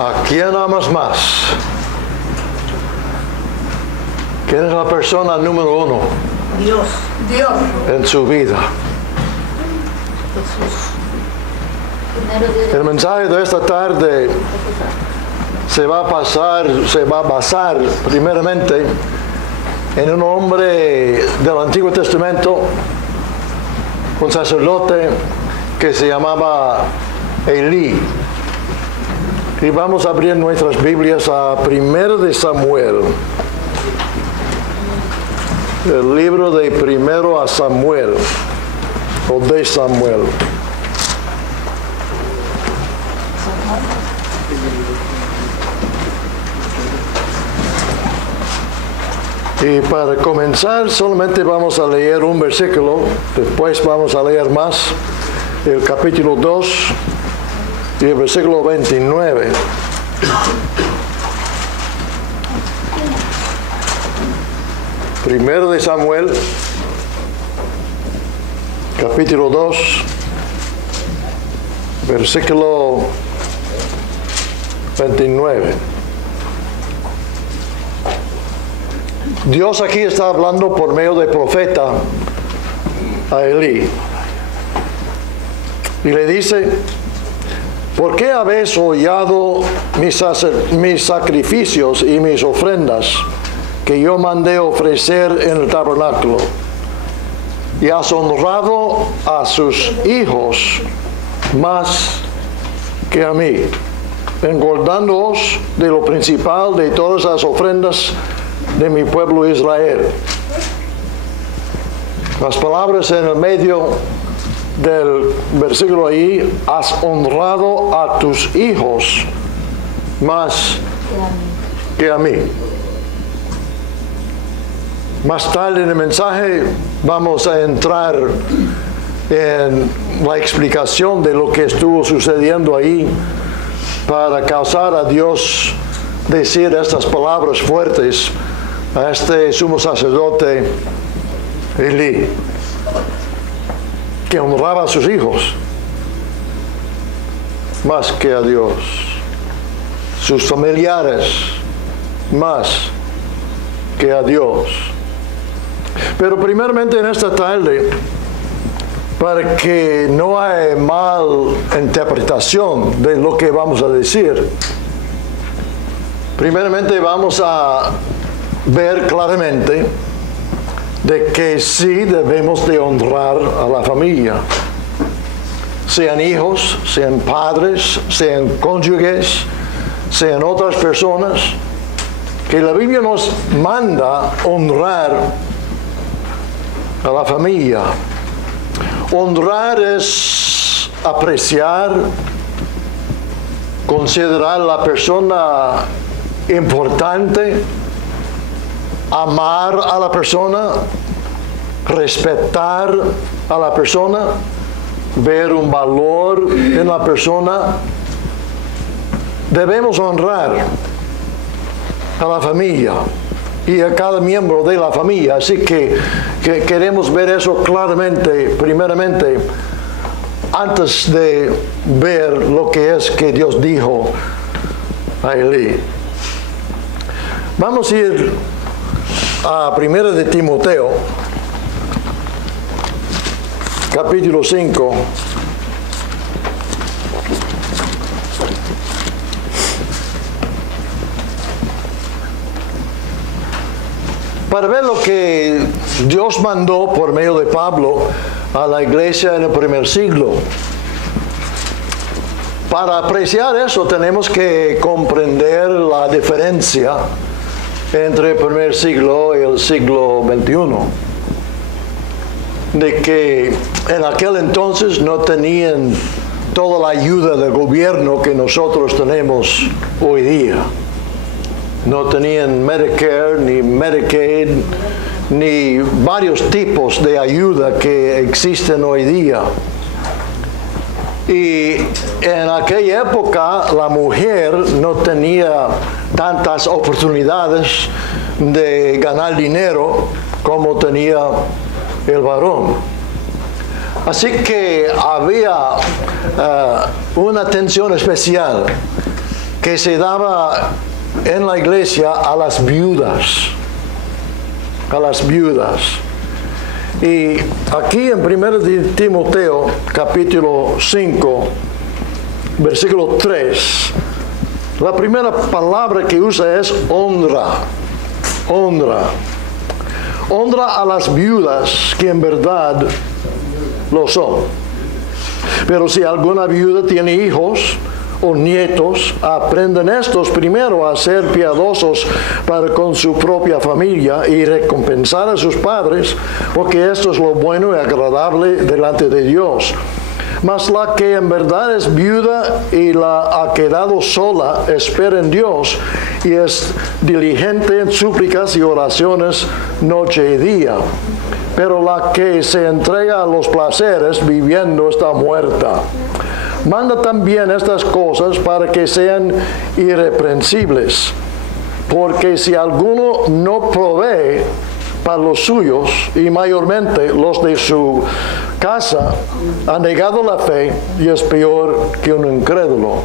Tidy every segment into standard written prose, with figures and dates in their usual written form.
¿A quién amas más? ¿Quién es la persona número uno? Dios. En su vida. Jesús. El mensaje de esta tarde se va a basar primeramente en un hombre del Antiguo Testamento, un sacerdote que se llamaba Elí. Y vamos a abrir nuestras Biblias a 1 de Samuel. El libro de 1 a Samuel, o de Samuel. Y para comenzar solamente vamos a leer un versículo, después vamos a leer más, el capítulo 2 y el versículo 29. Primero de Samuel, capítulo 2, versículo 29. Dios aquí está hablando por medio del profeta a Elí. Y le dice: ¿por qué habéis hollado mis sacrificios y mis ofrendas que yo mandé ofrecer en el tabernáculo? Y has honrado a sus hijos más que a mí, engordándoos de lo principal de todas las ofrendas de mi pueblo Israel. Las palabras en el medio del versículo ahí: has honrado a tus hijos más que a mí. Más tarde en el mensaje vamos a entrar en la explicación de lo que estuvo sucediendo ahí para causar a Dios decir estas palabras fuertes a este sumo sacerdote Elí, que honraba a sus hijos más que a Dios, sus familiares más que a Dios. Pero primeramente en esta tarde, para que no haya mal interpretación de lo que vamos a decir, primeramente vamos a ver claramente de que sí debemos de honrar a la familia, sean hijos, sean padres, sean cónyuges, sean otras personas, que la Biblia nos manda honrar a la familia. Honrar es apreciar, considerar a la persona importante, amar a la persona, respetar a la persona, ver un valor en la persona. Debemos honrar a la familia y a cada miembro de la familia. Así que queremos ver eso claramente, primeramente, antes de ver lo que es que Dios dijo a Elí. Vamos a ir a 1 de Timoteo, capítulo 5. Para ver lo que Dios mandó por medio de Pablo a la iglesia en el primer siglo. Para apreciar eso tenemos que comprender la diferencia entre el primer siglo y el siglo XXI. De que en aquel entonces no tenían toda la ayuda del gobierno que nosotros tenemos hoy día. No tenían Medicare, ni Medicaid, ni varios tipos de ayuda que existen hoy día. Y en aquella época la mujer no tenía tantas oportunidades de ganar dinero como tenía el varón. Así que había una atención especial que se daba en la iglesia a las viudas. A las viudas. Y aquí en 1 Timoteo, capítulo 5, versículo 3, la primera palabra que usa es honra. Honra. Honra a las viudas que en verdad lo son. Pero si alguna viuda tiene hijos o nietos, aprenden estos primero a ser piadosos para con su propia familia y recompensar a sus padres, porque esto es lo bueno y agradable delante de Dios. Mas la que en verdad es viuda y la ha quedado sola, espera en Dios y es diligente en súplicas y oraciones noche y día. Pero la que se entrega a los placeres viviendo está muerta. Manda también estas cosas para que sean irreprensibles, porque si alguno no provee para los suyos, y mayormente los de su casa, ha negado la fe y es peor que un incrédulo.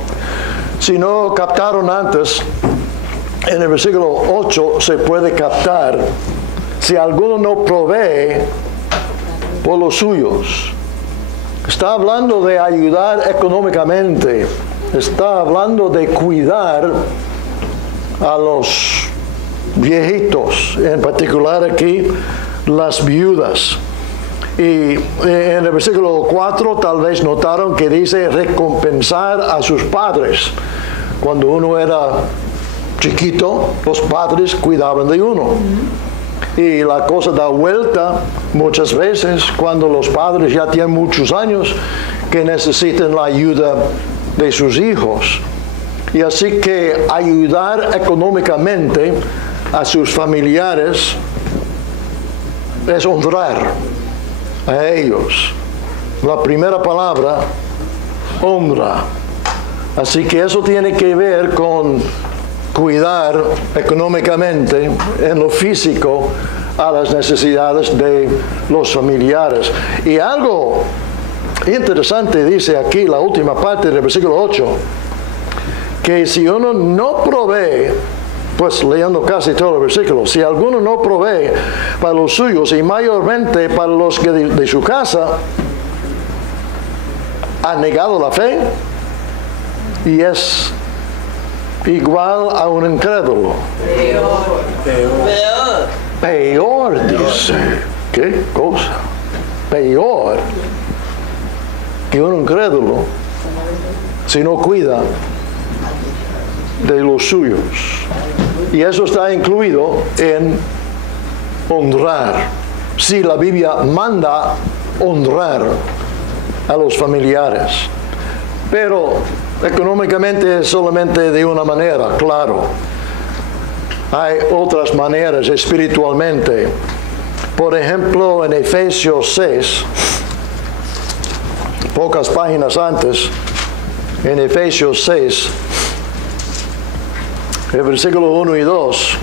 Si no captaron antes, en el versículo 8 se puede captar: si alguno no provee por los suyos. Está hablando de ayudar económicamente. Está hablando de cuidar a los viejitos, en particular aquí las viudas. Y en el versículo 4 tal vez notaron que dice recompensar a sus padres. Cuando uno era chiquito, los padres cuidaban de uno. Y la cosa da vuelta muchas veces cuando los padres ya tienen muchos años que necesitan la ayuda de sus hijos. Y así que ayudar económicamente a sus familiares es honrar a ellos. La primera palabra, honra. Así que eso tiene que ver con cuidar económicamente, en lo físico, a las necesidades de los familiares. Y algo interesante dice aquí la última parte del versículo 8, que si uno no provee, pues leyendo casi todo el versículo, si alguno no provee para los suyos y mayormente para los que de su casa, ha negado la fe y es igual a un incrédulo. Peor, dice. ¿Qué cosa? Peor que un incrédulo si no cuida de los suyos. Y eso está incluido en honrar. Si la Biblia manda honrar a los familiares. Pero económicamente es solamente de una manera, claro. Hay otras maneras espiritualmente. Por ejemplo, en Efesios 6, pocas páginas antes, en Efesios 6, el versículo 1 y 2,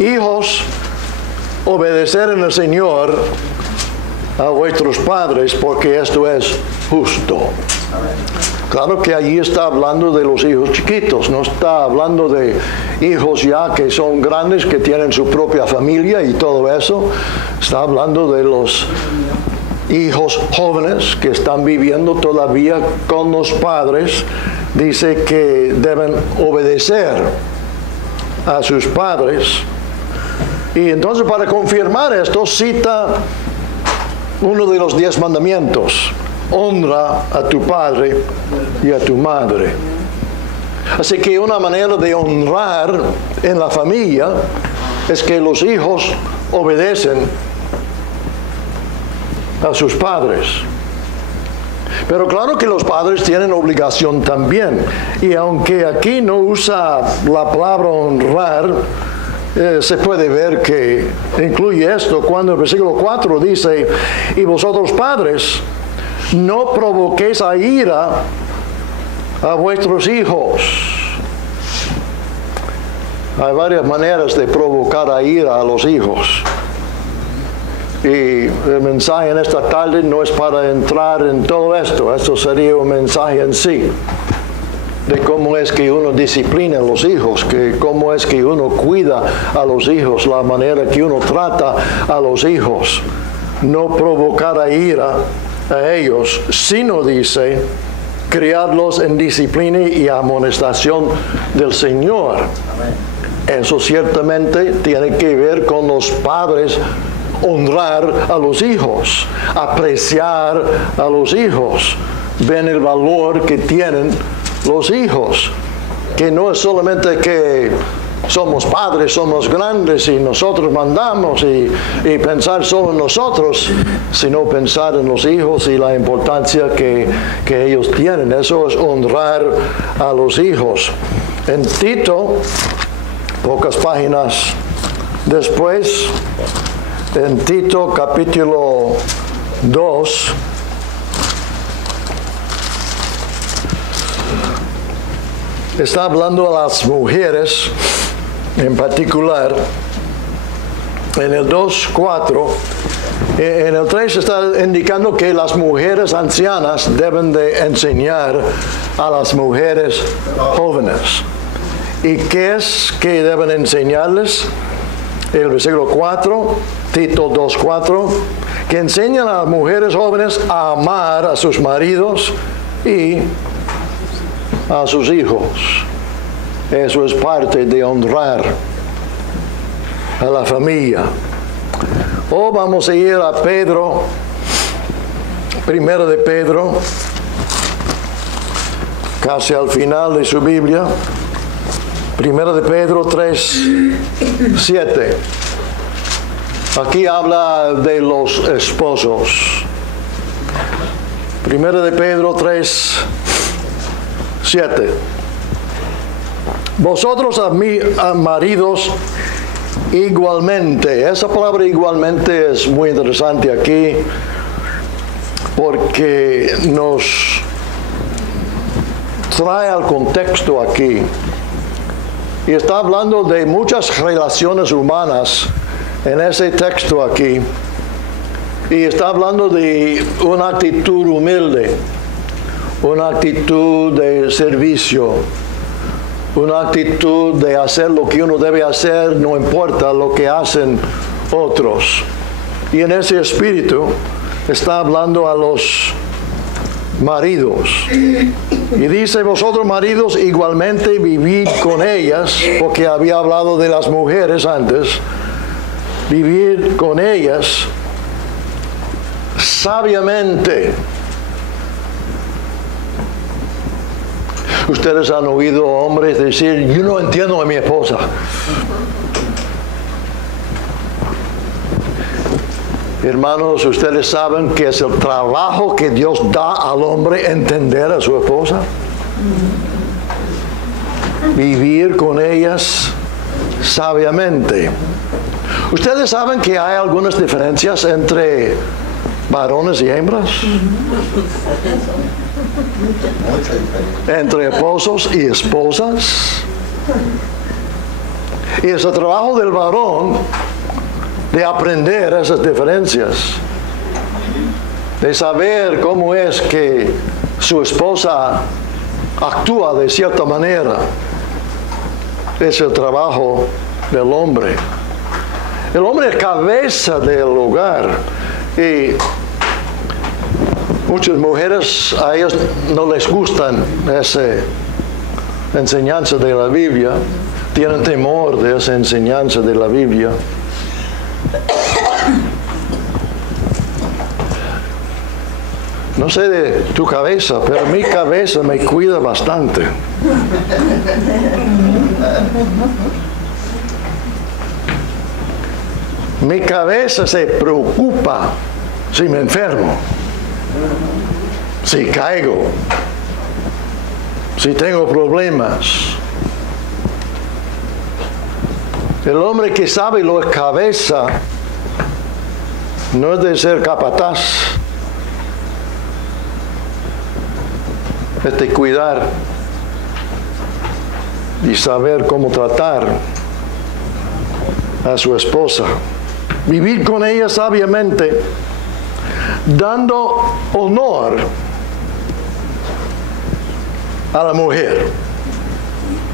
hijos, obedecer en el Señor a vuestros padres, porque esto es justo. Claro que allí está hablando de los hijos chiquitos, no está hablando de hijos ya que son grandes, que tienen su propia familia y todo eso. Está hablando de los hijos jóvenes que están viviendo todavía con los padres. Dice que deben obedecer a sus padres. Y entonces, para confirmar esto, cita uno de los 10 mandamientos: honra a tu padre y a tu madre. Así que una manera de honrar en la familia es que los hijos obedecen a sus padres. Pero claro que los padres tienen obligación también. Y aunque aquí no usa la palabra honrar, se puede ver que incluye esto cuando el versículo 4 dice: y vosotros padres, no provoquéis a ira a vuestros hijos. Hay varias maneras de provocar a ira a los hijos. Y el mensaje en esta tarde no es para entrar en todo esto. Esto sería un mensaje en sí. de cómo es que uno disciplina a los hijos, que cómo es que uno cuida a los hijos, la manera que uno trata a los hijos. No provocar a ira a ellos, sino dice, criarlos en disciplina y amonestación del Señor. Amén. Eso ciertamente tiene que ver con los padres, honrar a los hijos, apreciar a los hijos, ven el valor que tienen los hijos, que no es solamente que somos padres, somos grandes y nosotros mandamos y pensar solo en nosotros, sino pensar en los hijos y la importancia que ellos tienen. Eso es honrar a los hijos. En Tito, pocas páginas después, en Tito capítulo 2, está hablando a las mujeres en particular. En el 2:4, en el 3 está indicando que las mujeres ancianas deben de enseñar a las mujeres jóvenes. ¿Y qué es que deben enseñarles? El versículo 4, Tito 2:4, que enseñan a las mujeres jóvenes a amar a sus maridos y a sus hijos. Eso es parte de honrar a la familia. O vamos a ir a Pedro, primero de Pedro, casi al final de su Biblia. Primero de Pedro 3:7. Aquí habla de los esposos. Primero de Pedro 3:7. Vosotros maridos igualmente. Esa palabra igualmente es muy interesante aquí porque nos trae al contexto aquí. Y está hablando de muchas relaciones humanas en ese texto aquí. Y está hablando de una actitud humilde, una actitud de servicio, una actitud de hacer lo que uno debe hacer, no importa lo que hacen otros. Y en ese espíritu está hablando a los maridos. Y dice, vosotros maridos igualmente vivid con ellas, porque había hablado de las mujeres antes, vivir con ellas sabiamente. Ustedes han oído hombres decir, yo no entiendo a mi esposa. Hermanos, ustedes saben que es el trabajo que Dios da al hombre entender a su esposa. Vivir con ellas sabiamente. Ustedes saben que hay algunas diferencias entre varones y hembras. Entre esposos y esposas. Y es el trabajo del varón de aprender esas diferencias, de saber cómo es que su esposa actúa de cierta manera. Es el trabajo del hombre. El hombre es cabeza del hogar y muchas mujeres, a ellas no les gustan esa enseñanza de la Biblia, tienen temor de esa enseñanza de la Biblia. No sé de tu cabeza, pero mi cabeza me cuida bastante. Mi cabeza se preocupa si me enfermo, si caigo, si tengo problemas. El hombre que sabe lo es cabeza, no es de ser capataz, es de cuidar y saber cómo tratar a su esposa. Vivir con ella sabiamente, dando honor a la mujer,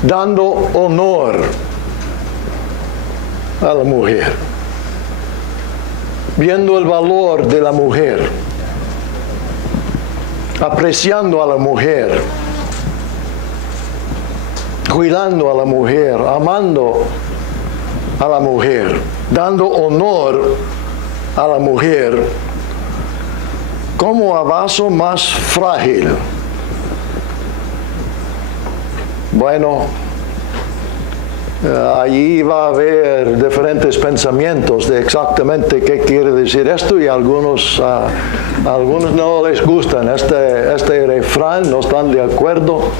dando honor a la mujer, viendo el valor de la mujer, apreciando a la mujer, cuidando a la mujer, amando a la mujer, dando honor a la mujer como a vaso más frágil. Bueno, allí va a haber diferentes pensamientos de exactamente qué quiere decir esto, y a algunos no les gustan este refrán, no están de acuerdo.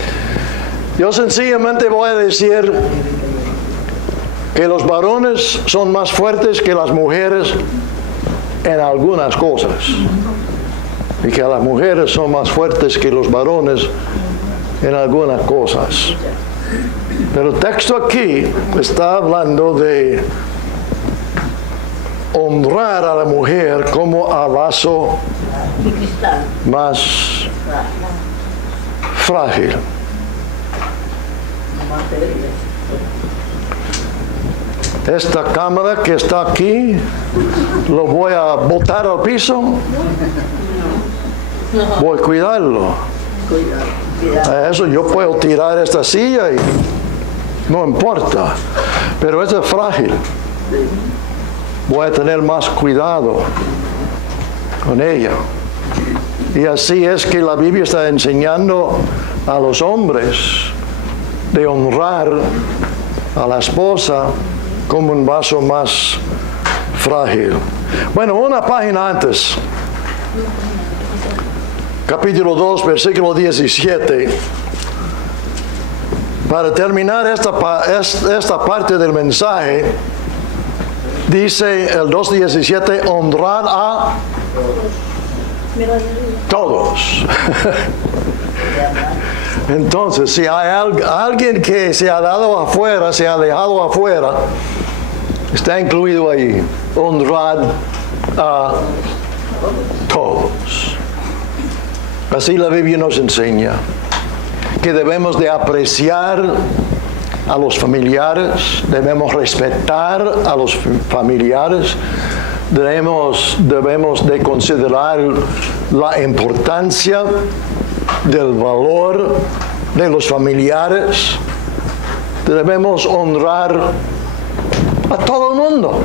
Yo sencillamente voy a decir que los varones son más fuertes que las mujeres en algunas cosas, y que las mujeres son más fuertes que los varones en algunas cosas. Pero el texto aquí está hablando de honrar a la mujer como a vaso más frágil. Esta cámara que está aquí, lo voy a botar al piso. Voy a cuidarlo. A eso yo puedo tirar esta silla y no importa. Pero es frágil. Voy a tener más cuidado con ella. Y así es que la Biblia está enseñando a los hombres de honrar a la esposa como un vaso más frágil. Bueno, una página antes, capítulo 2, versículo 17, para terminar esta parte del mensaje, dice el 2:17, honrar a todos. Entonces, si hay alguien que se ha dado afuera, se ha dejado afuera, está incluido ahí. Honrar a todos. Así la Biblia nos enseña que debemos de apreciar a los familiares, debemos respetar a los familiares, debemos de considerar la importancia del valor de los familiares, debemos honrar a todo el mundo.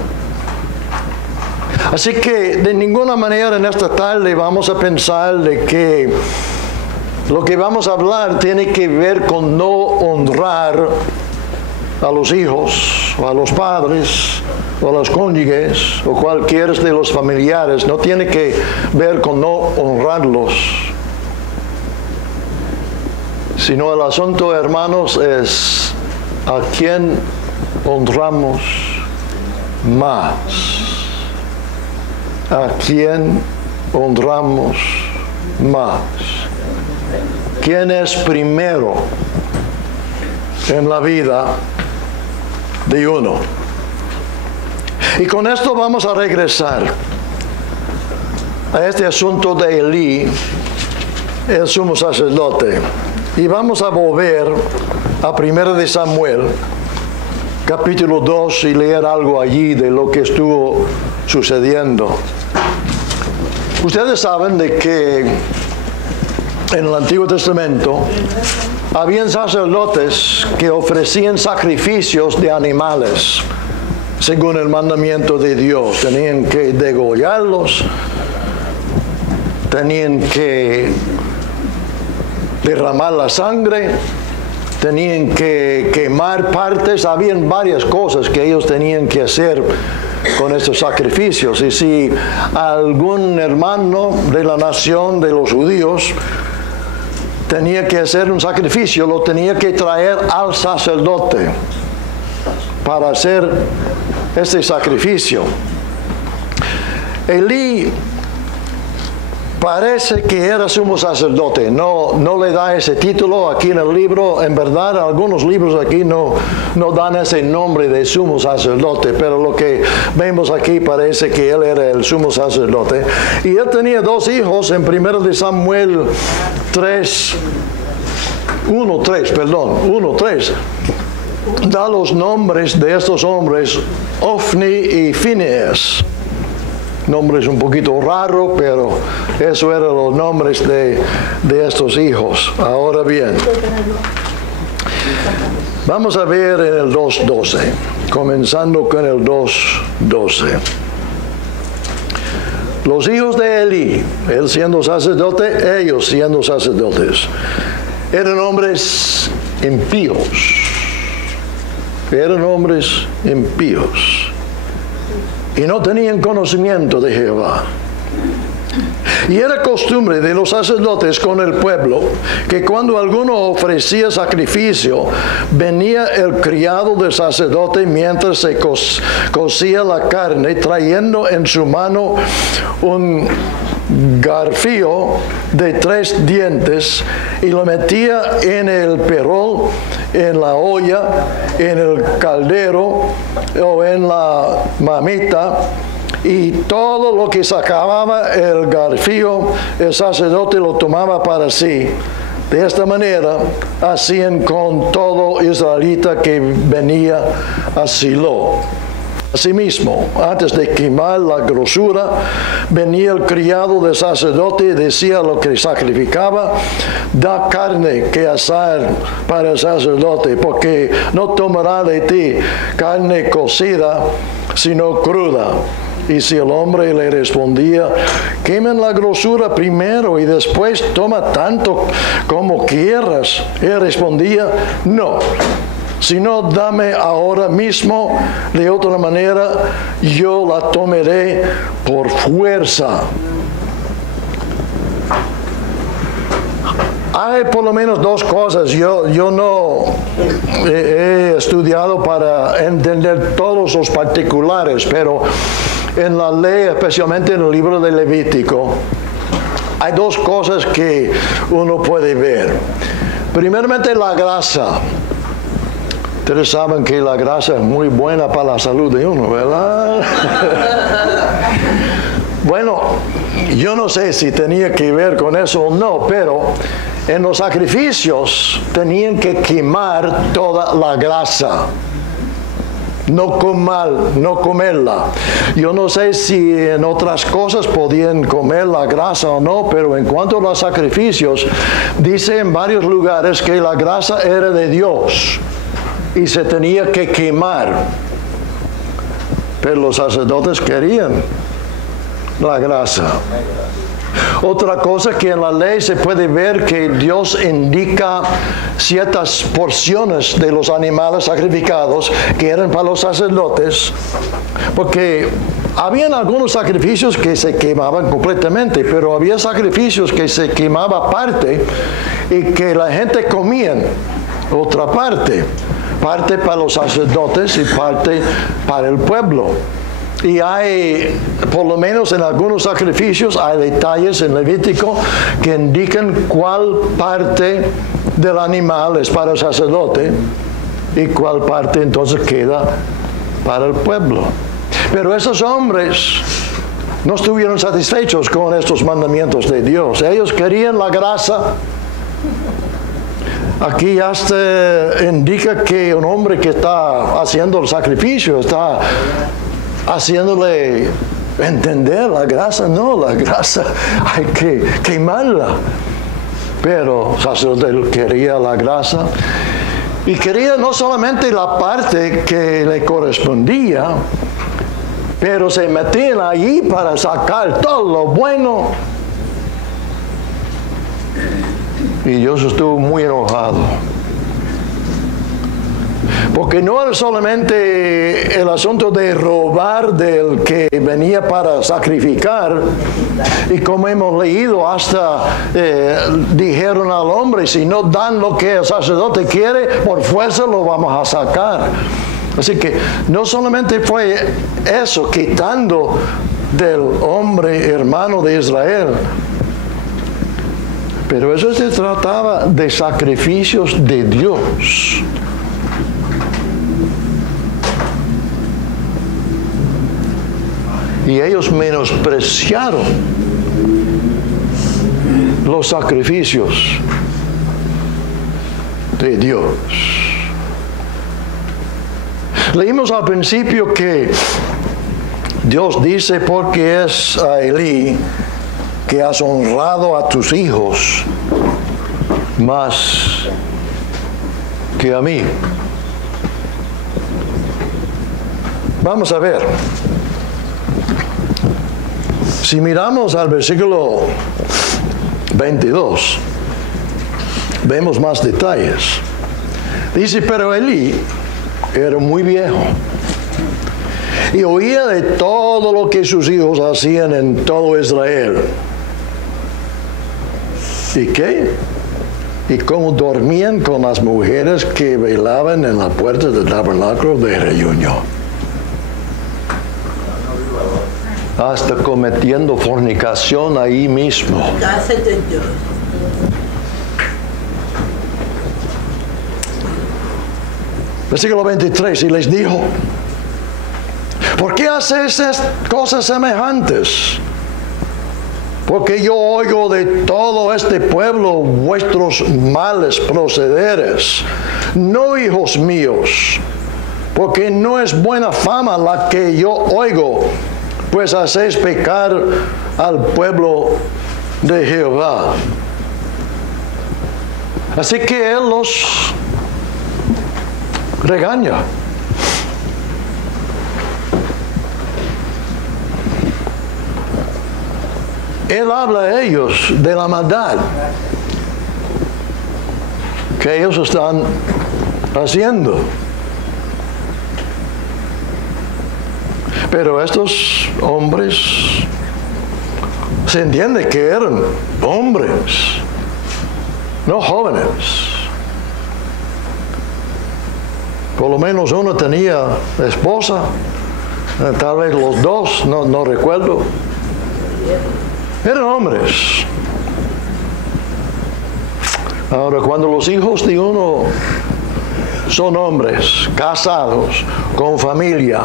Así que de ninguna manera en esta tarde vamos a pensar de que lo que vamos a hablar tiene que ver con no honrar a los hijos, o a los padres, o a los cónyuges, o cualquiera de los familiares. No tiene que ver con no honrarlos. Sino el asunto, hermanos, es a quién honramos más. ¿A quién honramos más? ¿Quién es primero en la vida de uno? Y con esto vamos a regresar a este asunto de Elí, el sumo sacerdote. Y vamos a volver a 1 de Samuel, capítulo 2, y leer algo allí de lo que estuvo sucediendo. Ustedes saben de que en el Antiguo Testamento habían sacerdotes que ofrecían sacrificios de animales según el mandamiento de Dios. Tenían que degollarlos, tenían que derramar la sangre, tenían que quemar partes. Habían varias cosas que ellos tenían que hacer con estos sacrificios. Y si algún hermano de la nación de los judíos tenía que hacer un sacrificio, lo tenía que traer al sacerdote para hacer este sacrificio. Elí parece que era sumo sacerdote. No le da ese título aquí en el libro. En verdad, algunos libros aquí no dan ese nombre de sumo sacerdote, pero lo que vemos aquí parece que él era el sumo sacerdote. Y él tenía dos hijos en 1 de Samuel 3, 1:3, da los nombres de estos hombres, Ofni y Fineas. Nombres un poquito raros, pero eso eran los nombres de estos hijos. Ahora bien, vamos a ver en el 2:12, comenzando con el 2:12. Los hijos de Eli, él siendo sacerdote, ellos siendo sacerdotes, eran hombres impíos. Eran hombres impíos. Y no tenían conocimiento de Jehová. Y era costumbre de los sacerdotes con el pueblo que cuando alguno ofrecía sacrificio, venía el criado del sacerdote mientras se cocía la carne, trayendo en su mano un garfio de 3 dientes y lo metía en el perol, en la olla, en el caldero o en la mamita, y todo lo que sacaba el garfio, el sacerdote lo tomaba para sí. De esta manera hacían con todo israelita que venía a Silo. Asimismo, antes de quemar la grosura, venía el criado del sacerdote y decía lo que sacrificaba: da carne que asar para el sacerdote, porque no tomará de ti carne cocida, sino cruda. Y si el hombre le respondía: quemen la grosura primero y después toma tanto como quieras, él respondía: no, sino dame ahora mismo, de otra manera yo la tomaré por fuerza. Hay por lo menos 2 cosas. Yo no he estudiado para entender todos los particulares, pero en la ley, especialmente en el libro de Levítico, hay 2 cosas que uno puede ver. Primeramente, la grasa. Ustedes saben que la grasa es muy buena para la salud de uno, ¿verdad? Bueno, yo no sé si tenía que ver con eso o no, pero en los sacrificios tenían que quemar toda la grasa. No comerla. Yo no sé si en otras cosas podían comer la grasa o no, pero en cuanto a los sacrificios, dice en varios lugares que la grasa era de Dios y se tenía que quemar. Pero los sacerdotes querían la grasa. Otra cosa que en la ley se puede ver que Dios indica ciertas porciones de los animales sacrificados que eran para los sacerdotes, porque habían algunos sacrificios que se quemaban completamente, pero había sacrificios que se quemaba parte y que la gente comía otra parte para los sacerdotes y parte para el pueblo. Y hay, por lo menos en algunos sacrificios, hay detalles en Levítico que indican cuál parte del animal es para el sacerdote y cuál parte entonces queda para el pueblo. Pero esos hombres no estuvieron satisfechos con estos mandamientos de Dios. Ellos querían la grasa. Aquí hasta indica que un hombre que está haciendo el sacrificio está haciéndole entender la grasa. No, la grasa hay que quemarla. Pero el sacerdote quería la grasa y quería no solamente la parte que le correspondía, pero se metían allí para sacar todo lo bueno. Y Dios estuvo muy enojado. Porque no era solamente el asunto de robar del que venía para sacrificar, y como hemos leído, hasta dijeron al hombre: si no dan lo que el sacerdote quiere, por fuerza lo vamos a sacar. Así que no solamente fue eso, quitando del hombre hermano de Israel, pero eso se trataba de sacrificios de Dios. Y ellos menospreciaron los sacrificios de Dios. Leímos al principio que Dios dice, porque es a Elí que has honrado a tus hijos más que a mí. Vamos a ver. Si miramos al versículo 22, vemos más detalles. Dice, pero Elí era muy viejo y oía de todo lo que sus hijos hacían en todo Israel. ¿Y qué? Y cómo dormían con las mujeres que velaban en la puerta del tabernáculo de reunión. Hasta cometiendo fornicación ahí mismo. Casa de Dios. Versículo 23, y les dijo, ¿por qué hacéis cosas semejantes? Porque yo oigo de todo este pueblo vuestros males procederes, no hijos míos, porque no es buena fama la que yo oigo, pues hacéis pecar al pueblo de Jehová. Así que él los regaña. Él habla a ellos de la maldad que ellos están haciendo. Pero estos hombres, se entiende que eran hombres, no jóvenes. Por lo menos uno tenía esposa, tal vez los dos, no recuerdo. Eran hombres. Ahora, cuando los hijos de uno son hombres, casados, con familia,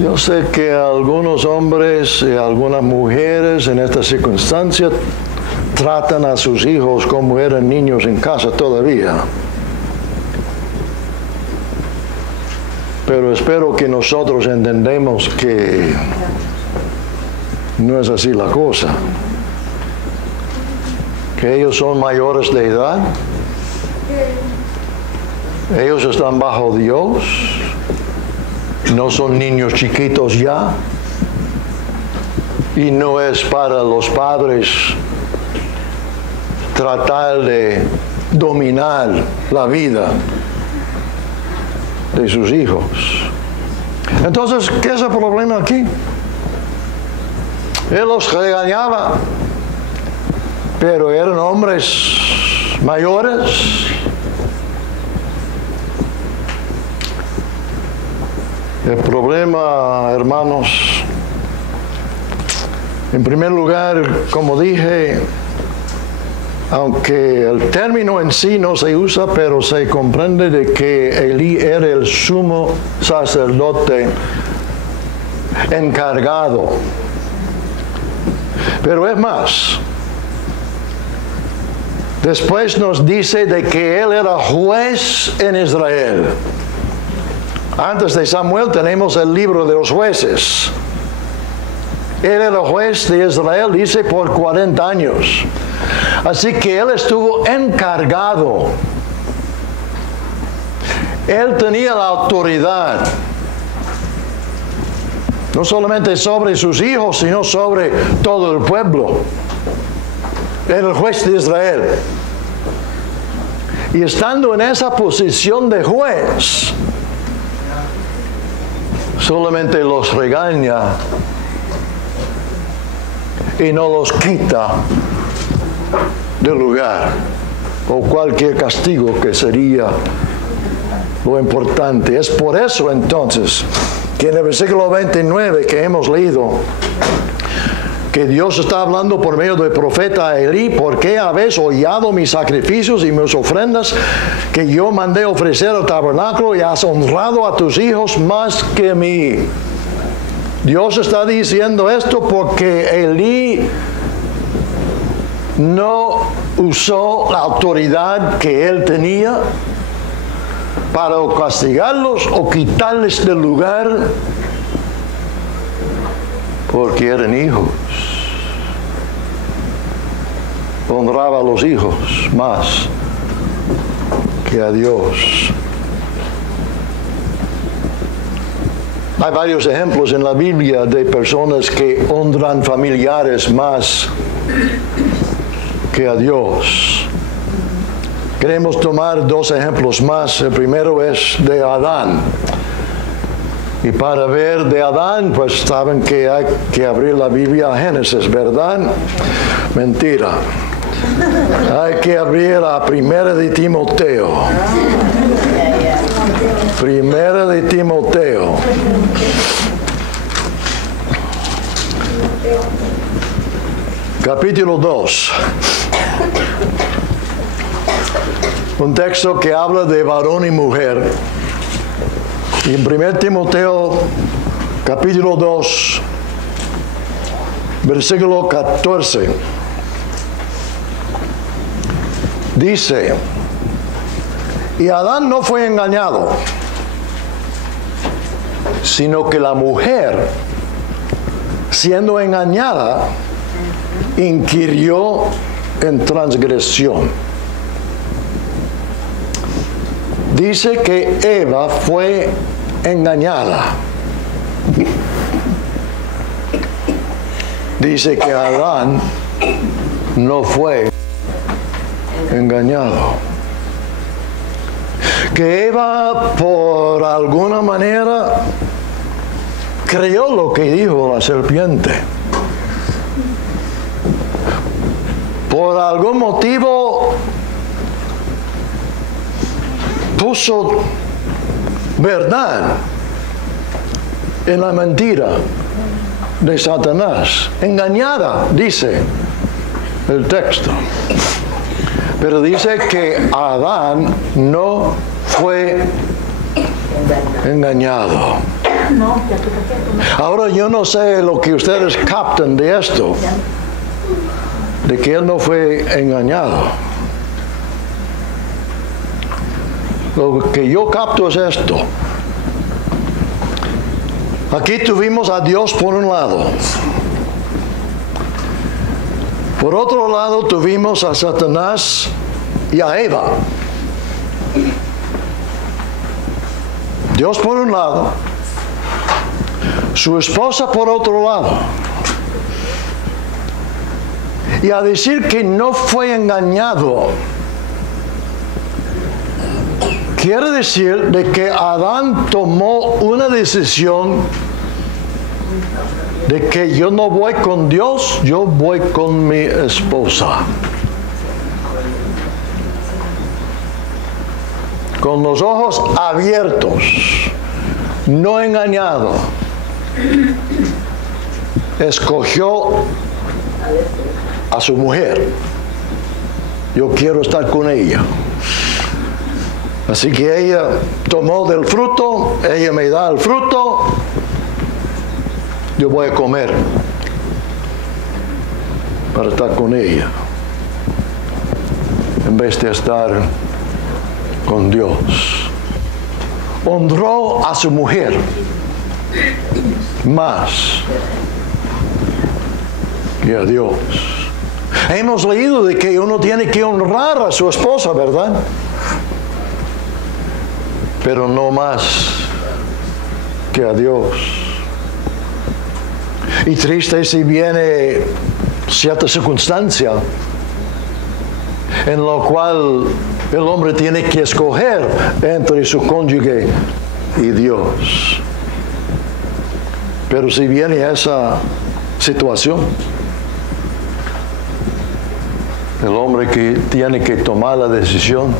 yo sé que algunos hombres y algunas mujeres en esta circunstancia tratan a sus hijos como eran niños en casa todavía. Pero espero que nosotros entendemos que no es así la cosa. Que ellos son mayores de edad. Ellos están bajo Dios. No son niños chiquitos ya. Y no es para los padres tratar de dominar la vida de sus hijos. Entonces, ¿qué es el problema aquí? Él los regañaba, pero eran hombres mayores. El problema, hermanos, en primer lugar, como dije, aunque el término en sí no se usa, pero se comprende de que Elí era el sumo sacerdote encargado. Pero es más, después nos dice de que él era juez en Israel. Antes de Samuel tenemos el libro de los jueces. Él era juez de Israel, dice, por 40 años. Así que él estuvo encargado. Él tenía la autoridad, no solamente sobre sus hijos, sino sobre todo el pueblo. Era el juez de Israel. Y estando en esa posición de juez, solamente los regaña y no los quita del lugar o cualquier castigo que sería lo importante. Es por eso entonces que en el versículo 29 que hemos leído, que Dios está hablando por medio del profeta Elí: ¿por qué habéis hollado mis sacrificios y mis ofrendas que yo mandé ofrecer al tabernáculo, y has honrado a tus hijos más que mí? Dios está diciendo esto porque Elí no usó la autoridad que él tenía para castigarlos o quitarles del lugar porque eran hijos. Honraba a los hijos más que a Dios. Hay varios ejemplos en la Biblia de personas que honran familiares más que a Dios. Queremos tomar dos ejemplos más. El primero es de Adán. Y para ver de Adán, pues saben que hay que abrir la Biblia a Génesis, ¿verdad? Mentira. Hay que abrir a Primera de Timoteo. Primera de Timoteo. Capítulo 2. Un texto que habla de varón y mujer. Y en 1 Timoteo, capítulo 2, versículo 14, dice, y Adán no fue engañado, sino que la mujer, siendo engañada, inquirió en transgresión. Dice que Eva fue engañada. Dice que Adán no fue engañado. Que Eva, por alguna manera, creyó lo que dijo la serpiente. Por algún motivo puso verdad en la mentira de Satanás. Engañada, dice el texto. Pero dice que Adán no fue engañado. Ahora yo no sé lo que ustedes captan de esto, de que él no fue engañado. Lo que yo capto es esto. Aquí tuvimos a Dios por un lado. Por otro lado tuvimos a Satanás y a Eva. Dios por un lado, su esposa por otro lado. Y a decir que no fue engañado, quiere decir de que Adán tomó una decisión de que yo no voy con Dios, yo voy con mi esposa. Con los ojos abiertos, no engañado, escogió a su mujer. Yo quiero estar con ella. Así que ella tomó del fruto, ella me da el fruto, yo voy a comer para estar con ella, en vez de estar con Dios. Honró a su mujer más que a Dios. Hemos leído de que uno tiene que honrar a su esposa, ¿verdad? Pero no más que a Dios. Y triste si viene cierta circunstancia en la cual el hombre tiene que escoger entre su cónyuge y Dios. Pero si viene esa situación, el hombre que tiene que tomar la decisión,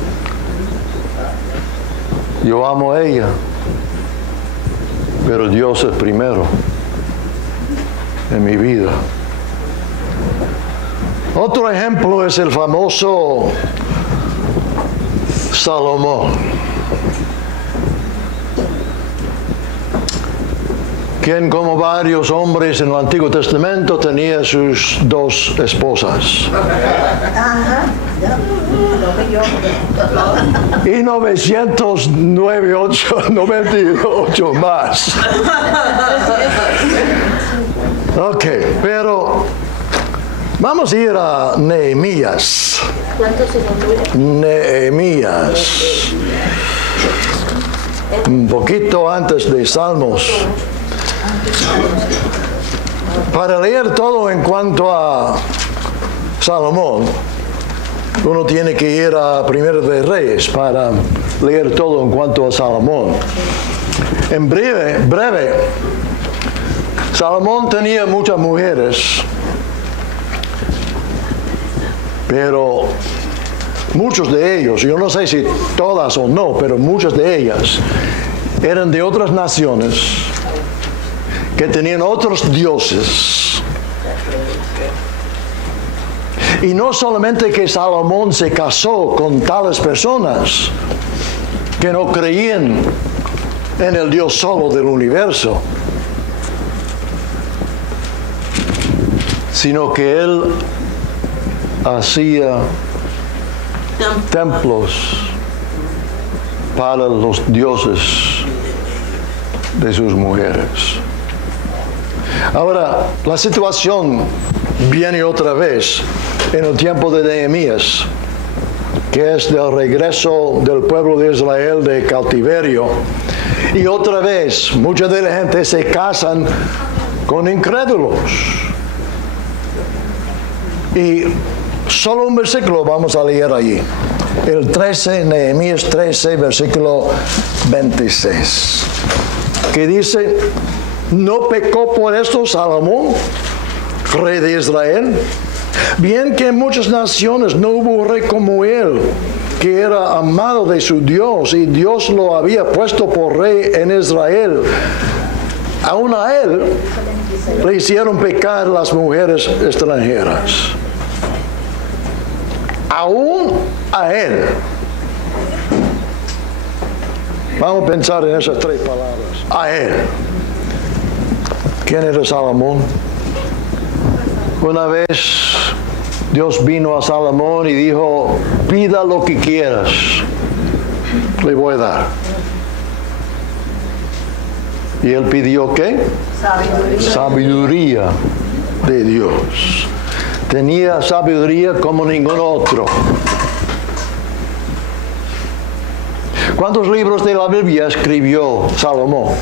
yo amo a ella, pero Dios es primero en mi vida. Otro ejemplo es el famoso Salomón, quien como varios hombres en el Antiguo Testamento tenía sus dos esposas. Y 998 más. Ok, pero vamos a ir a Nehemías. Nehemías. Un poquito antes de Salmos. Para leer todo en cuanto a Salomón, uno tiene que ir a Primero de Reyes para leer todo en cuanto a Salomón. En breve, Salomón tenía muchas mujeres, pero muchos de ellos, yo no sé si todas o no, pero muchas de ellas eran de otras naciones que tenían otros dioses. Y no solamente que Salomón se casó con tales personas que no creían en el Dios solo del universo, sino que él hacía templos para los dioses de sus mujeres. Ahora, la situación viene otra vez en el tiempo de Nehemías, que es del regreso del pueblo de Israel de cautiverio. Y otra vez, mucha de la gente se casan con incrédulos. Y solo un versículo vamos a leer allí. El 13, Nehemías 13, versículo 26. Que dice: ¿no pecó por esto Salomón, rey de Israel? Bien que en muchas naciones no hubo rey como él, que era amado de su Dios, y Dios lo había puesto por rey en Israel. Aún a él le hicieron pecar las mujeres extranjeras. Aún a él. Vamos a pensar en esas tres palabras. A él. ¿Quién era Salomón? Una vez Dios vino a Salomón y dijo: pida lo que quieras, le voy a dar. ¿Y él pidió qué? Sabiduría de Dios. Tenía sabiduría como ningún otro. ¿Cuántos libros de la Biblia escribió Salomón?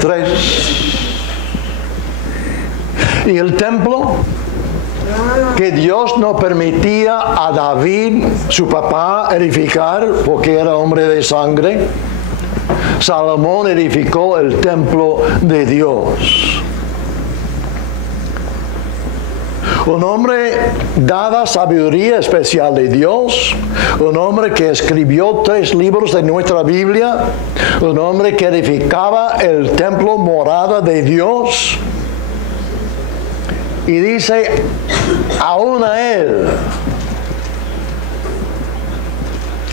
3. Y el templo que Dios no permitía a David, su papá, edificar porque era hombre de sangre, Salomón edificó el templo de Dios. Un hombre dada sabiduría especial de Dios, un hombre que escribió 3 libros de nuestra Biblia, un hombre que edificaba el templo morada de Dios. Y dice: aún a él.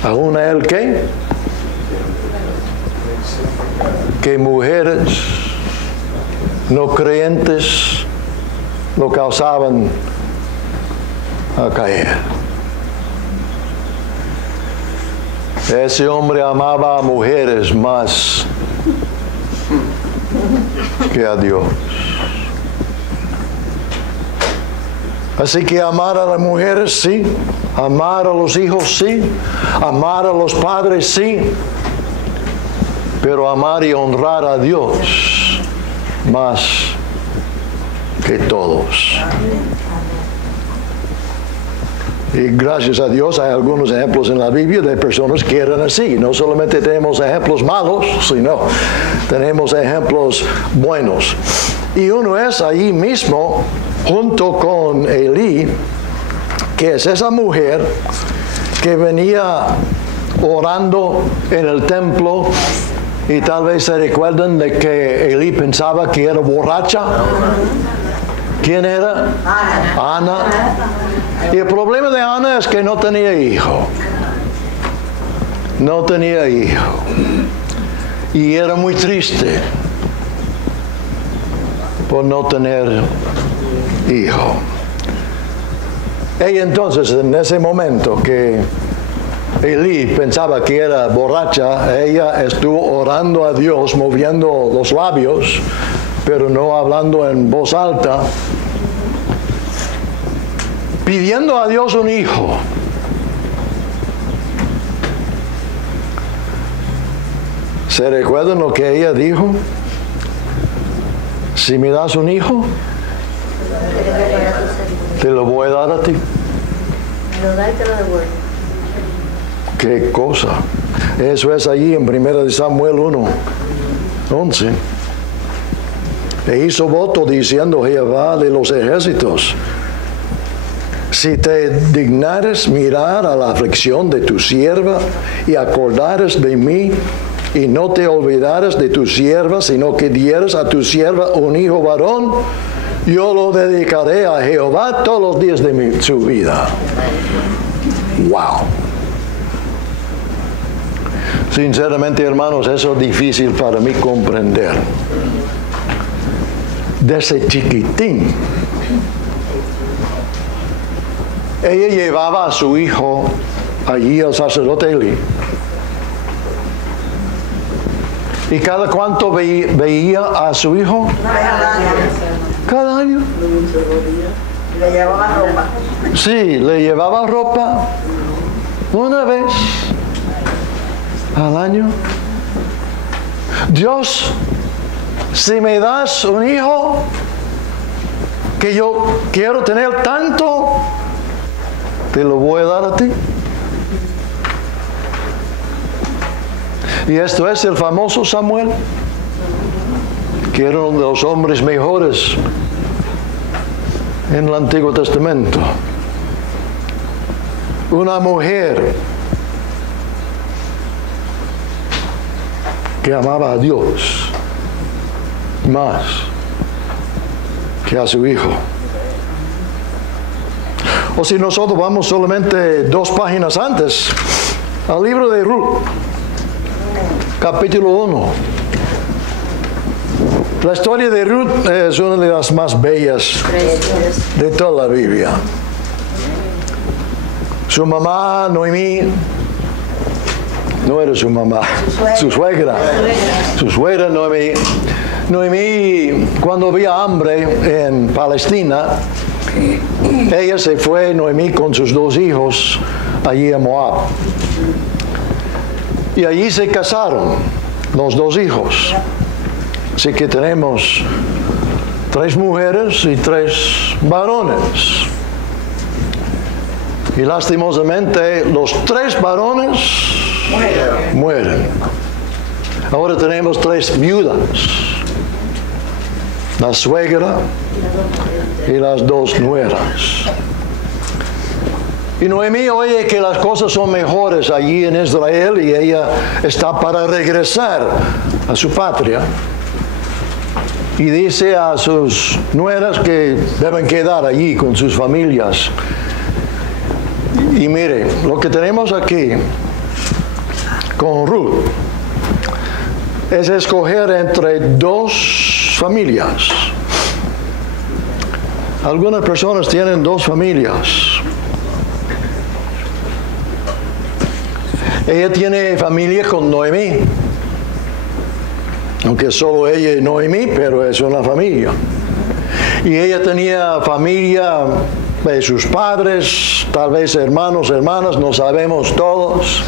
¿Aún a él qué? Que mujeres no creyentes lo causaban a caer. Ese hombre amaba a mujeres más que a Dios. Así que amar a las mujeres sí, amar a los hijos sí, amar a los padres sí, pero amar y honrar a Dios más que todos. Y gracias a Dios hay algunos ejemplos en la Biblia de personas que eran así. No solamente tenemos ejemplos malos, sino tenemos ejemplos buenos. Y uno es ahí mismo, junto con Elí, que es esa mujer que venía orando en el templo. Y tal vez se recuerdan de que Elí pensaba que era borracha. ¿Quién era? Ana. Y el problema de Ana es que no tenía hijo. No tenía hijo. y era muy triste por no tener hijo. Ella entonces, en ese momento que Elí pensaba que era borracha, ella estuvo orando a Dios, moviendo los labios, pero no hablando en voz alta, pidiendo a Dios un hijo. ¿Se recuerdan lo que ella dijo? Si me das un hijo, te lo voy a dar a ti. Me lo da y te lo devuelvo. ¿Qué cosa? Eso es allí en 1 Samuel 1:11. E hizo voto diciendo Jehová de los ejércitos: si te dignares mirar a la aflicción de tu sierva y acordares de mí, y no te olvidares de tu sierva, sino que dieres a tu sierva un hijo varón, yo lo dedicaré a Jehová todos los días de su vida. Wow. Sinceramente, hermanos, eso es difícil para mí comprender. Desde chiquitín, ella llevaba a su hijo allí al sacerdote Elí. ¿Y cada cuánto veía a su hijo? Cada año. Le llevaba ropa. Sí, le llevaba ropa una vez al año. Dios, si me das un hijo que yo quiero tener tanto, te lo voy a dar a ti. Y esto es el famoso Samuel, que era uno de los hombres mejores en el Antiguo Testamento. Una mujer que amaba a Dios más que a su hijo. O si nosotros vamos solamente 2 páginas antes, al libro de Ruth, capítulo 1. La historia de Ruth es una de las más bellas de toda la Biblia. Su mamá, Noemí, no era su mamá, su suegra. Su suegra, Noemí. Noemí, cuando había hambre en Palestina, ella se fue, Noemí, con sus 2 hijos, allí a Moab. Y allí se casaron los 2 hijos. Así que tenemos 3 mujeres y 3 varones. Y lastimosamente los 3 varones mueren. Ahora tenemos 3 viudas. La suegra y las 2 nueras. Y Noemí oye que las cosas son mejores allí en Israel y ella está para regresar a su patria. Y dice a sus nueras que deben quedar allí con sus familias. Y mire, lo que tenemos aquí con Ruth es escoger entre 2 familias. Algunas personas tienen 2 familias. Ella tiene familia con Noemí, aunque solo ella y Noemí, pero es una familia. Y ella tenía familia de sus padres, tal vez hermanos, hermanas, no sabemos todos.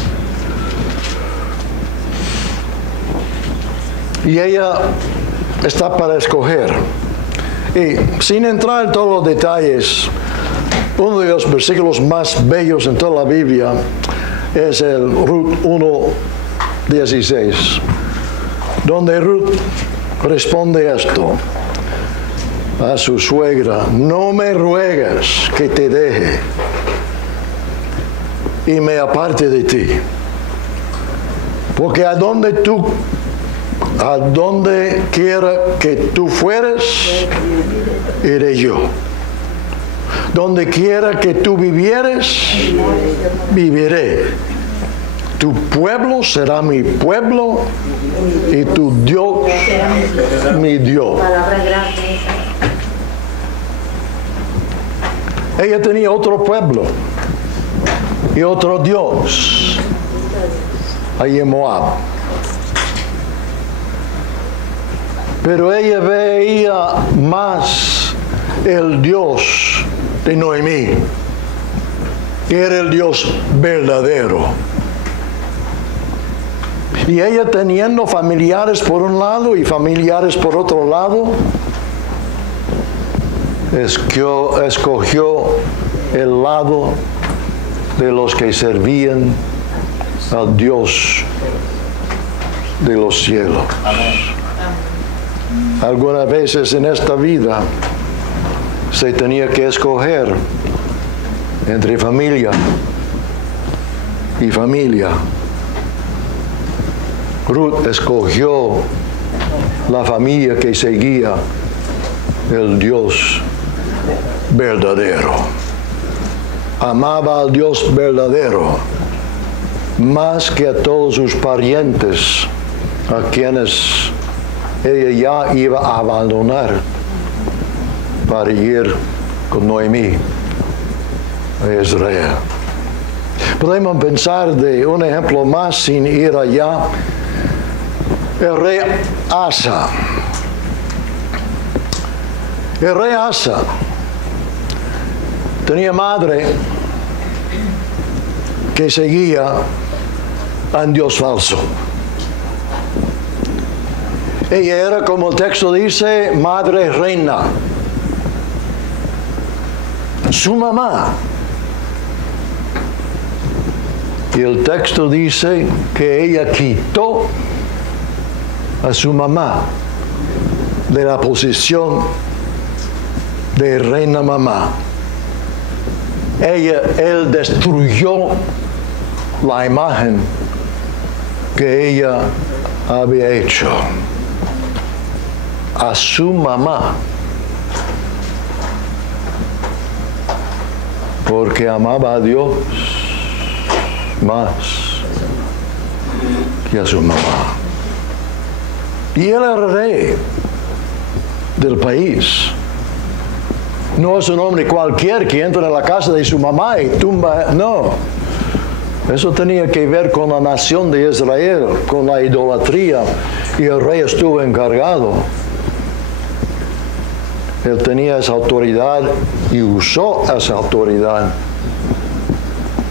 Y ella está para escoger. Y sin entrar en todos los detalles, uno de los versículos más bellos en toda la Biblia es el Ruth 1:16, donde Ruth responde esto a su suegra: no me ruegues que te deje y me aparte de ti, porque a donde quiera que tú fueres, iré yo. Donde quiera que tú vivieres, viviré. Tu pueblo será mi pueblo y tu Dios mi Dios. Palabra grande. Ella tenía otro pueblo y otro Dios ahí en Moab. Pero ella veía más el Dios de Noemí, que era el Dios verdadero. Y ella teniendo familiares por un lado y por otro lado, escogió el lado de los que servían al Dios de los cielos. Algunas veces en esta vida se tenía que escoger entre familia y familia. Ruth escogió la familia que seguía el Dios verdadero. Amaba al Dios verdadero más que a todos sus parientes, a quienes ella ya iba a abandonar para ir con Noemí a Israel. Podemos pensar de un ejemplo más sin ir allá. El rey Asa. El rey Asa tenía madre que seguía a un Dios falso. Ella era, como el texto dice, madre reina. Su mamá. Y el texto dice que ella quitó a su mamá de la posición de reina mamá. Él destruyó la imagen que ella había hecho a su mamá, porque amaba a Dios más que a su mamá. Y él era rey del país. No es un hombre cualquier que entra en la casa de su mamá y tumba. No. Eso tenía que ver con la nación de Israel, con la idolatría. Y el rey estuvo encargado. Él tenía esa autoridad y usó esa autoridad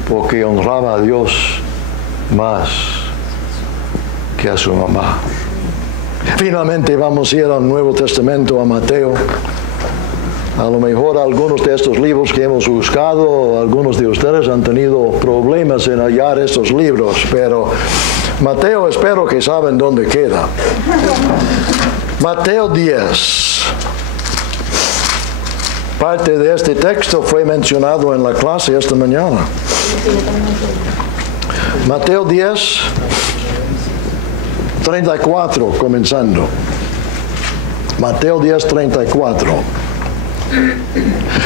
porque honraba a Dios más que a su mamá. Finalmente vamos a ir al Nuevo Testamento, a Mateo. A lo mejor algunos de estos libros que hemos buscado, algunos de ustedes han tenido problemas en hallar estos libros, pero Mateo espero que saben dónde queda. Mateo 10. Parte de este texto fue mencionado en la clase esta mañana. Mateo 10, 34, comenzando. Mateo 10, 34.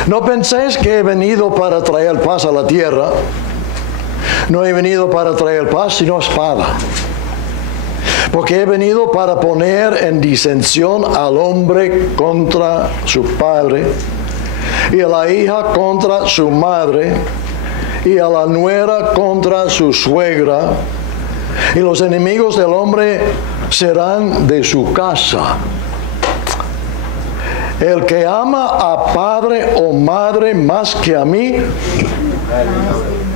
No penséis que he venido para traer paz a la tierra. No he venido para traer paz, sino espada. Porque he venido para poner en disensión al hombre contra su padre, y a la hija contra su madre, y a la nuera contra su suegra, y los enemigos del hombre serán de su casa. El que ama a padre o madre más que a mí,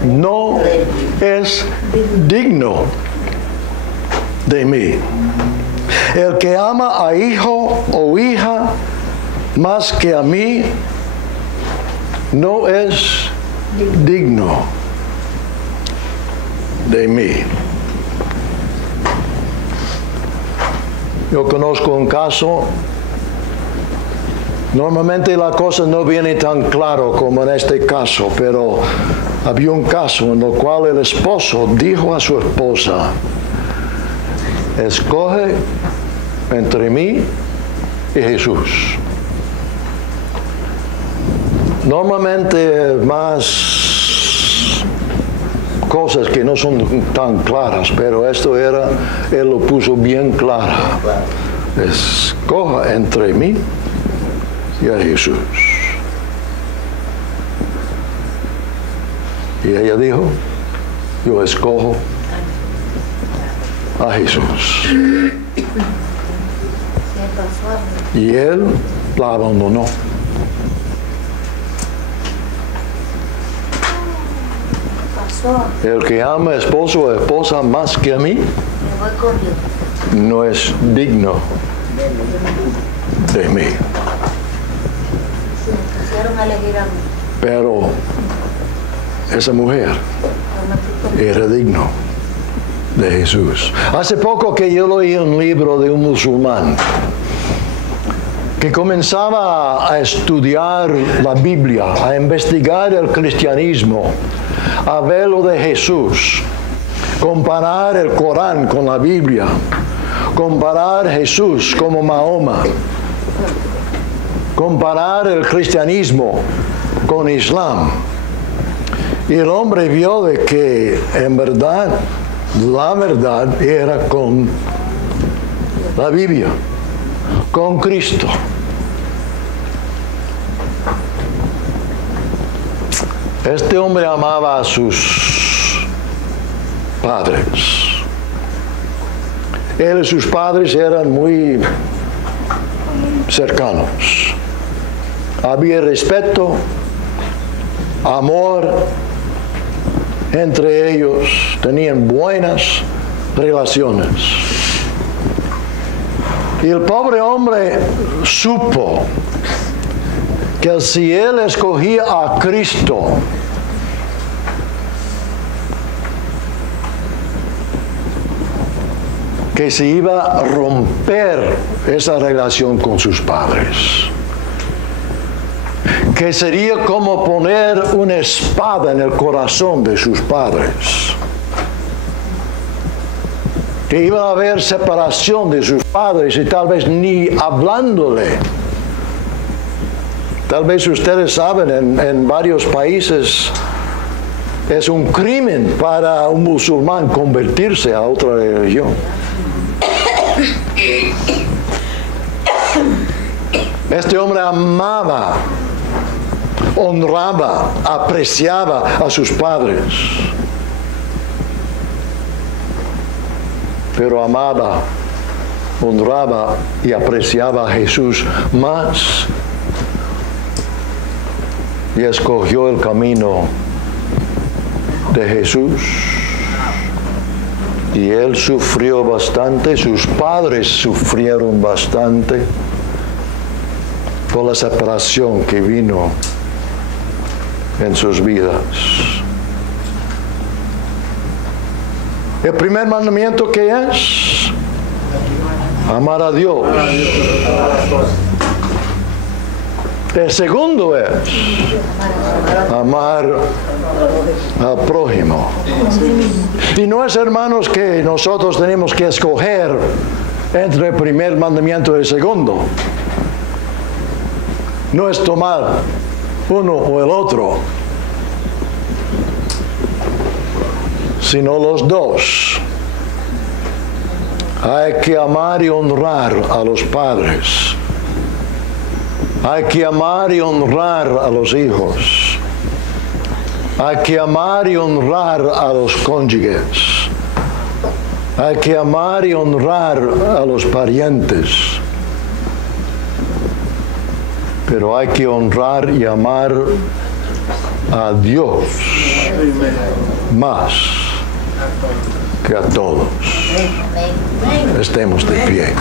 no es digno de mí. El que ama a hijo o hija más que a mí, no es digno de mí. Yo conozco un caso. Normalmente la cosa no viene tan claro como en este caso, pero había un caso en el cual el esposo dijo a su esposa: escoge entre mí y Jesús. Normalmente más cosas que no son tan claras, pero esto era, él lo puso bien clara. Escoja entre mí y a Jesús. Y ella dijo, yo escojo a Jesús. Y él la abandonó. El que ama a esposo o esposa más que a mí no es digno de mí. Pero esa mujer era digno de Jesús. Hace poco que yo leí un libro de un musulmán que comenzaba a estudiar la Biblia, a investigar el cristianismo, a ver lo de Jesús, comparar el Corán con la Biblia, comparar Jesús como Mahoma, comparar el cristianismo con Islam. Y el hombre vio de que en verdad, la verdad era con la Biblia, con Cristo. Este hombre amaba a sus padres. Él y sus padres eran muy cercanos. Había respeto, amor entre ellos, tenían buenas relaciones. Y el pobre hombre supo que si él escogía a Cristo, que se iba a romper esa relación con sus padres, que sería como poner una espada en el corazón de sus padres, que iba a haber separación de sus padres y tal vez ni hablándole. Tal vez ustedes saben, en varios países es un crimen para un musulmán convertirse a otra religión. Este hombre amaba, honraba, apreciaba a sus padres, pero amaba, honraba y apreciaba a Jesús más, y escogió el camino de Jesús. Y él sufrió bastante, sus padres sufrieron bastante por la separación que vino en sus vidas. El primer mandamiento, ¿qué es? Amar a Dios. El segundo es amar al prójimo. Y no es, hermanos, que nosotros tenemos que escoger entre el primer mandamiento y el segundo. No es tomar uno o el otro, sino los dos. Hay que amar y honrar a los padres. Hay que amar y honrar a los hijos. Hay que amar y honrar a los cónyuges. Hay que amar y honrar a los parientes. Pero hay que honrar y amar a Dios más que a todos. Estemos de pie.